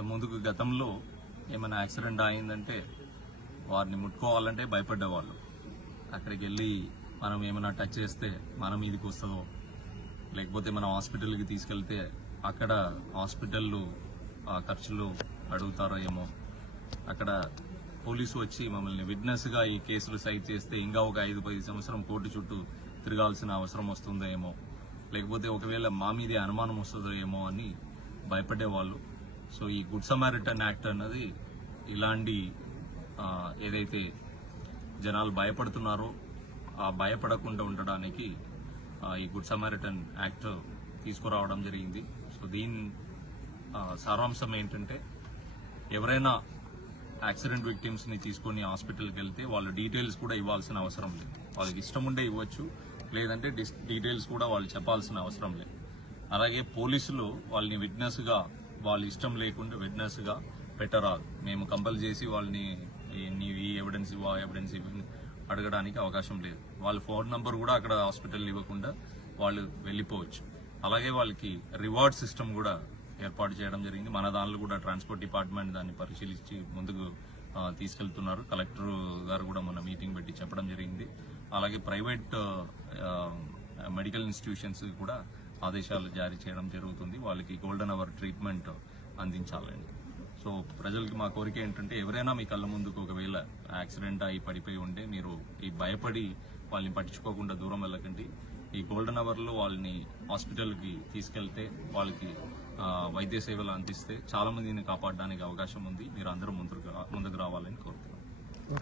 ఇంత ముందుకు గతంలో ఏమైనా యాక్సిడెంట్ అయిందంటే వారిని ముట్టుకోవాలంటే భయపడ్డేవాళ్ళు. అక్కడికి వెళ్ళి మనం ఏమైనా టచ్ చేస్తే మన మీదకి వస్తుందో, లేకపోతే మనం హాస్పిటల్కి తీసుకెళ్తే అక్కడ హాస్పిటల్లో ఖర్చులు అడుగుతారో ఏమో, అక్కడ పోలీసు వచ్చి మమ్మల్ని విట్నెస్గా ఈ కేసులు సైట్ చేస్తే ఇంకా ఒక 5-10 సంవత్సరం కోర్టు చుట్టూ తిరగాల్సిన అవసరం వస్తుందో ఏమో, లేకపోతే ఒకవేళ మా మీదే అనుమానం వస్తుందో ఏమో అని భయపడేవాళ్ళు. సో ఈ గుడ్ సమారిటన్ యాక్ట్ అన్నది ఇలాంటి ఏదైతే జనాలు భయపడుతున్నారో ఆ భయపడకుండా ఉండడానికి ఈ గుడ్ సమారిటన్ యాక్ట్ తీసుకురావడం జరిగింది. సో దీని సారాంశం ఏంటంటే, ఎవరైనా యాక్సిడెంట్ విక్టిమ్స్ ని తీసుకుని హాస్పిటల్కి వెళ్తే వాళ్ళ డీటెయిల్స్ కూడా ఇవ్వాల్సిన అవసరం లేదు. వాళ్ళకి ఇష్టం ఉండే ఇవ్వచ్చు, లేదంటే డీటెయిల్స్ కూడా వాళ్ళు చెప్పాల్సిన అవసరం లేదు. అలాగే పోలీసులు వాళ్ళని విట్నెస్గా వాళ్ళ ఇష్టం లేకుండా విట్నెస్గా పెట్టరాదు. మేము కంపల్ చేసి వాళ్ళని నీవు ఈ ఎవిడెన్స్ ఇవ్వ ఎవిడెన్స్ అడగడానికి అవకాశం లేదు. వాళ్ళ ఫోన్ నంబర్ కూడా అక్కడ హాస్పిటల్ ఇవ్వకుండా వాళ్ళు వెళ్ళిపోవచ్చు. అలాగే వాళ్ళకి రివార్డ్ సిస్టమ్ కూడా ఏర్పాటు చేయడం జరిగింది. మన దానిలో కూడా ట్రాన్స్పోర్ట్ డిపార్ట్మెంట్ దాన్ని పరిశీలించి ముందుకు తీసుకెళ్తున్నారు. కలెక్టర్ గారు కూడా మొన్న మీటింగ్ పెట్టి చెప్పడం జరిగింది. అలాగే ప్రైవేట్ మెడికల్ ఇన్స్టిట్యూషన్స్ కూడా ఆదేశాలు జారీ చేయడం జరుగుతుంది. వాళ్ళకి గోల్డెన్ అవర్ ట్రీట్మెంట్ అందించాలండి. సో ప్రజలకి మా కోరిక ఏంటంటే, ఎవరైనా మీ కళ్ళ ముందుకు ఒకవేళ యాక్సిడెంట్ అయి పడిపోయి ఉంటే మీరు ఈ భయపడి వాళ్ళని పట్టించుకోకుండా దూరం వెళ్ళకండి. ఈ గోల్డెన్ అవర్లో వాళ్ళని హాస్పిటల్కి తీసుకెళ్తే వాళ్ళకి వైద్య సేవలు అందిస్తే చాలా మందిని కాపాడడానికి అవకాశం ఉంది. మీరు అందరూ ముందుకు రావాలని కోరుతున్నాను.